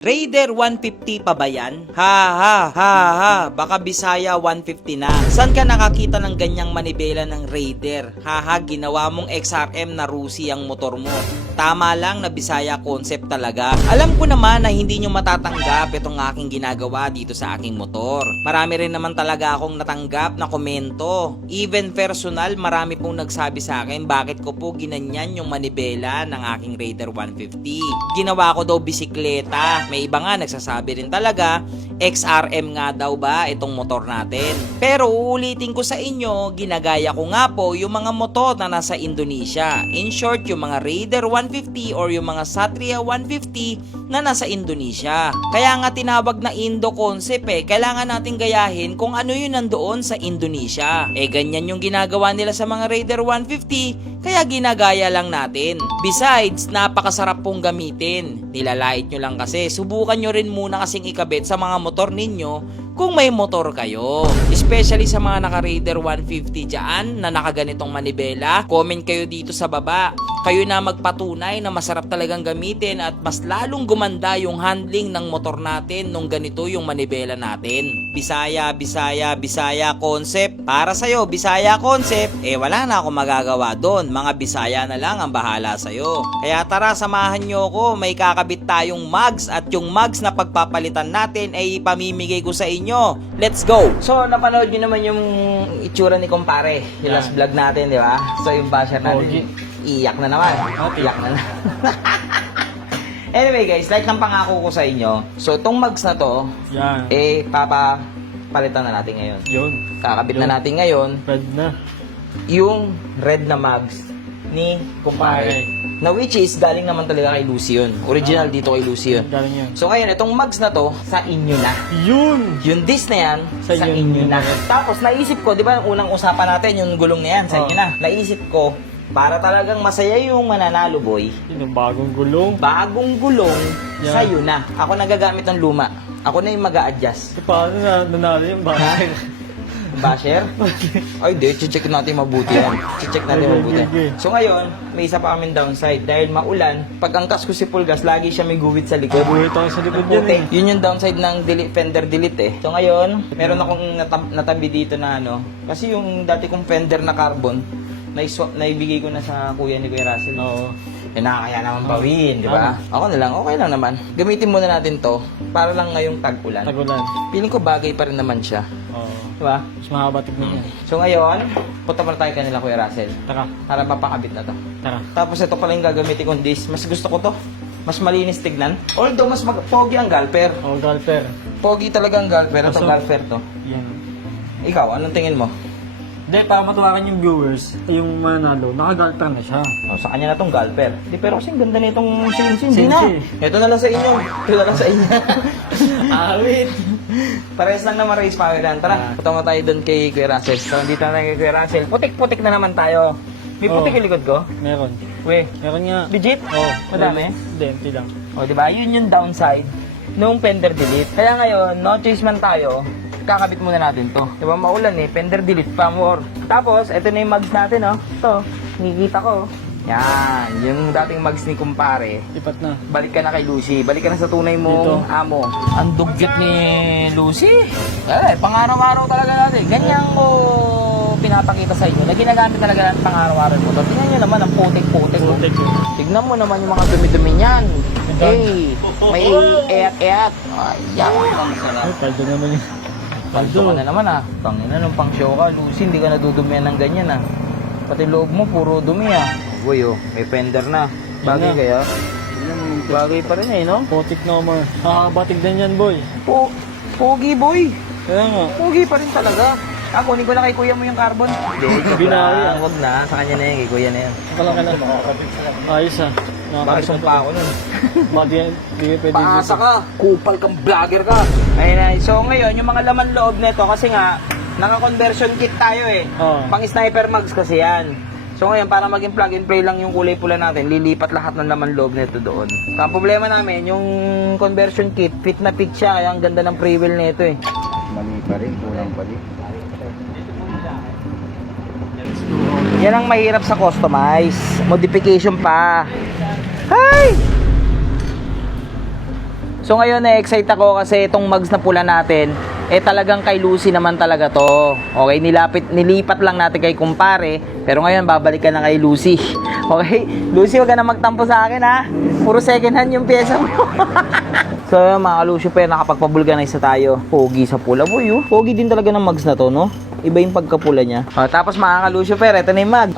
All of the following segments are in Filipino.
Raider 150 pa ba yan? Ha, baka Bisaya 150 na. San ka nakakita ng ganyang manibela ng Raider? Ginawa mong XRM na Rusi ang motor mo. Tama lang na Bisaya concept talaga. Alam ko naman na hindi nyo matatanggap itong aking ginagawa dito sa aking motor. Marami rin naman talaga akong natanggap na komento. Even personal, marami pong nagsabi sa akin bakit ko po ginanyan yung manibela ng aking Raider 150. Ginawa ko daw bisikleta. May iba nga nagsasabi rin talaga, XRM nga daw ba itong motor natin. Pero uulitin ko sa inyo, ginagaya ko nga po yung mga motor na nasa Indonesia. In short, yung mga Raider 150 or yung mga Satria 150 na nasa Indonesia. Kaya nga tinawag na Indo concept kailangan natin gayahin kung ano yun nandoon sa Indonesia. Ganyan yung ginagawa nila sa mga Raider 150, kaya ginagaya lang natin. Besides, napakasarap pong gamitin. Nilalait nyo lang kasi. Subukan nyo rin muna kasing ikabit sa mga motor ninyo kung may motor kayo. Especially sa mga naka-Raider 150 dyan na nakaganitong manibela. Comment kayo dito sa baba. Kayo na magpatunay na masarap talagang gamitin at mas lalong gumanda yung handling ng motor natin nung ganito yung manibela natin. Bisaya concept. Para sa'yo, Bisaya concept, wala na akong magagawa doon. Mga Bisaya na lang ang bahala sa'yo. Kaya tara, samahan nyo ako. May kakabit tayong mugs at yung mugs na pagpapalitan natin ay ipamimigay ko sa inyo. Let's go! So, napanood nyo naman yung itsura ni kumpare. Yung last vlog natin, di ba? So, yung basher natin, iyak na naman. Iyak na na. Anyway guys, like ng pangako ko sa inyo. So, itong mugs na to, papapalitan na natin ngayon. Yun. Kakabit na natin ngayon Red na. yung red na mugs ni kumpare. Na which is, galing naman talaga kay Lucy yun. Original dito kay Lucy yun. Galing yun. So ngayon, itong mugs na to, sa inyo na. Yun! Yung disc na yan, sa Sa inyo inyo na. na. Tapos naisip ko, di ba, yung unang usapan natin, yung gulong na yan, sa inyo na. Naisip ko, para talagang masaya yung mananalo, boy, Yun ang bagong gulong. bagong gulong, Yan. sa'yo na. Ako nagagamit ng luma. Ako na yung mag-a-adjust. So, paano na nanalo yung basher? Basher? Ay, di. Check natin mabuti yan. Check natin mabuti. So ngayon, may isa pa kaming downside. Dahil maulan, pag angkas ko si Pulgas, lagi siya may guwit sa likod. Buhay tayo sa likod yan Puti. Yun yung downside ng fender delete So ngayon, meron akong natambi dito na kasi yung dati kong fender na carbon, naibigay ko na sa kuya ni Kuya Russell. Oo. Kaya naman bawin, di ba? Ako na lang, okay lang naman. Gamitin muna natin to para lang ngayong tag-ulan. Tagulan. Feeling ko bagay pa rin naman siya. Oo. Di ba? Mas mahaba tignan yan. So ngayon, punta muna tayo kanila Kuya Russell Tara. para mapakabit na to. Tara. Tapos ito pala yung gagamitin kong disc. Mas gusto ko to. Mas malinis tignan. Although mas pogi ang galper. Oo, galper. Pogi talaga ang galper. Ito Kaso- galper to. Yan. Ikaw, anong tingin mo? Hindi, para matuwakan yung viewers, yung manalo, naka-galper na siya. Sa kanya na tong galper. Di, pero kasing ganda nitong sinsin. Di na. Sinsin. Ito na lang sa inyo. Ito na lang sa inyo. Awit! Parehas lang naman race power yan. Tara, punta mo tayo doon kay Kuya Russell. So, dito na kay Kuya Russell. Putik-putik na naman tayo. May putik yung likod ko? Meron. We, Meron nga. legit? Oo. Madami? Hindi, empty lang. O, di ba? Yun yung downside nung fender delete. Kaya ngayon, no choice man tayo, kakabit muna natin to. Di ba? Maulan fender delete pa more. Tapos, ito na yung mugs natin, Ito, nakikita ko. Yan, yung dating mugs ni kumpare. Ipat na. Balik ka na kay Lucy. Balik ka na sa tunay mong Dito. amo. Ang dugyot ni Lucy. Pang-araw-araw talaga natin. Ganyan ko pinapakita sa inyo na ginagamit talaga natin pang-araw-araw mo to. Tingnan nyo naman ang putik-putik. Putik yun. Tignan mo naman yung mga dumi-dumi niyan. May eat-eat. Ayan, ang sarap. Ay, paldo naman yun. Paldo ka na naman Tangina nung pang show ka, Lucy, hindi ka nadudumihan ng ganyan Pati loob mo, puro dumi Boy, may fender na. Bagay Yan na. kaya? Bagay pa rin no? Putik no more. Nakakabatig din yan, boy. Pogi boy. Kaya nga. Pogi pa rin talaga. Kunin ko na kay kuya mo yung carbon. Hindi, Binawi, Wag na, sa kanya na yan, kay kuya na yan. Wala ka lang. Ayos Bakit sumpa ako nun? Bakit di pwede Paasa ka. Kupal kang vlogger ka. Ayun. So ngayon, yung mga laman loob nito kasi nga, naka-conversion kit tayo Oo. Pang sniper mags kasi yan. So ngayon, para maging plug and play lang yung kulay pula natin, lilipat lahat ng laman loob nito doon. So, ang problema namin, yung conversion kit, fit na fit siya, kaya ang ganda ng pre-wheel nito Mali pa rin, kulang pa rin. Yan ang mahirap sa customize. Modification pa. Hay! So ngayon na-excite ako kasi itong mugs na pula natin, talagang kay Lucy naman talaga to. Okay, nilipat lang natin kay kumpare, pero ngayon babalik ka na kay Lucy. Okay, Lucy, wag ka na magtampo sa akin ha. Puro second hand yung pyesa mo. So mga ka-Lucifer, nakapagpabulganize na tayo. Pogi sa pula, boy. Pogi din talaga ng mugs na to, no? Iba yung pagkapula niya. Tapos mga ka-Lucifer, ito na yung mug.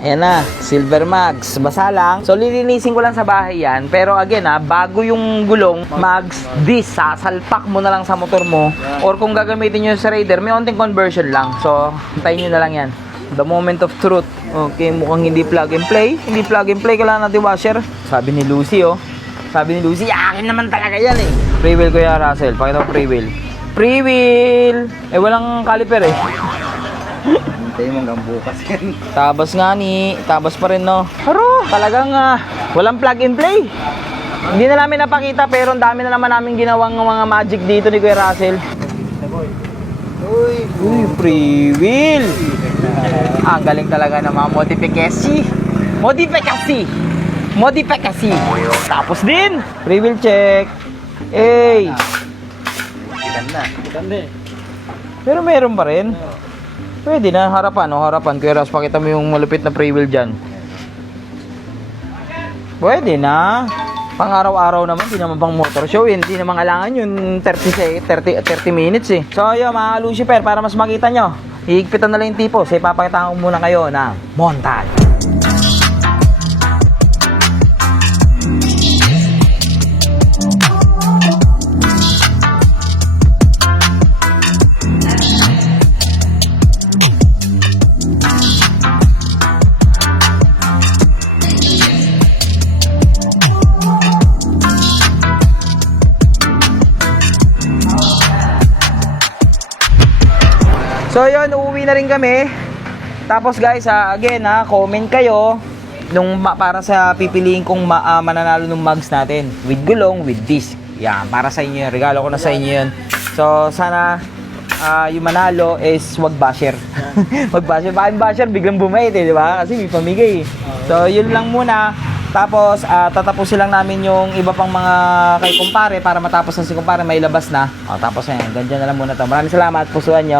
Ayan na, silver mugs. Basa lang. So, lilinisin ko lang sa bahay yan. Pero again bago yung gulong, mugs, sasalpak mo na lang sa motor mo. Or kung gagamitin nyo sa Raider, may onting conversion lang. So, hintayin nyo na lang yan. The moment of truth. Okay, mukhang hindi plug and play. Hindi plug and play, kailangan natin washer. Sabi ni Lucy, Sabi ni Lucy, akin naman talaga yan eh. Free wheel, Kuya Russell. Pakita mo free wheel. Free wheel! Walang caliper eh. Hintayin mo hanggang bukas yan. Tabas nga ni, tabas pa rin no. Pero talagang walang plug and play. Hindi na namin napakita pero ang dami na naman namin ginawang mga magic dito ni Kuya Russell. Uy, free wheel. Ang galing talaga ng mga modifikasi. Tapos din, free wheel check. Ganda. Pero meron pa rin. Pwede na, harapan. Kuya Ras, pakita mo yung malupit na free wheel dyan. Pwede na. Pang araw-araw naman, hindi naman pang motor show. Hindi naman kailangan yun 30 minutes eh. So yun mga Lucifer, para mas makita nyo, hihigpitan na lang yung tipo. So ipapakita ko muna kayo na montage. So yun, uuwi na rin kami. Tapos guys, again comment kayo para sa pipiliin kong mananalo ng mugs natin. With gulong, with disc. Yan, para sa inyo yun. Regalo ko na sa inyo yun. So sana yung manalo is wag basher. Wag basher. Baka yung basher biglang bumait di ba? Kasi may pamigay. So yun lang muna. Tapos tatapusin lang namin yung iba pang mga kay kumpare para matapos na si kumpare may labas na. Tapos ayan, ganyan na lang muna to. Maraming salamat, pusuan nyo.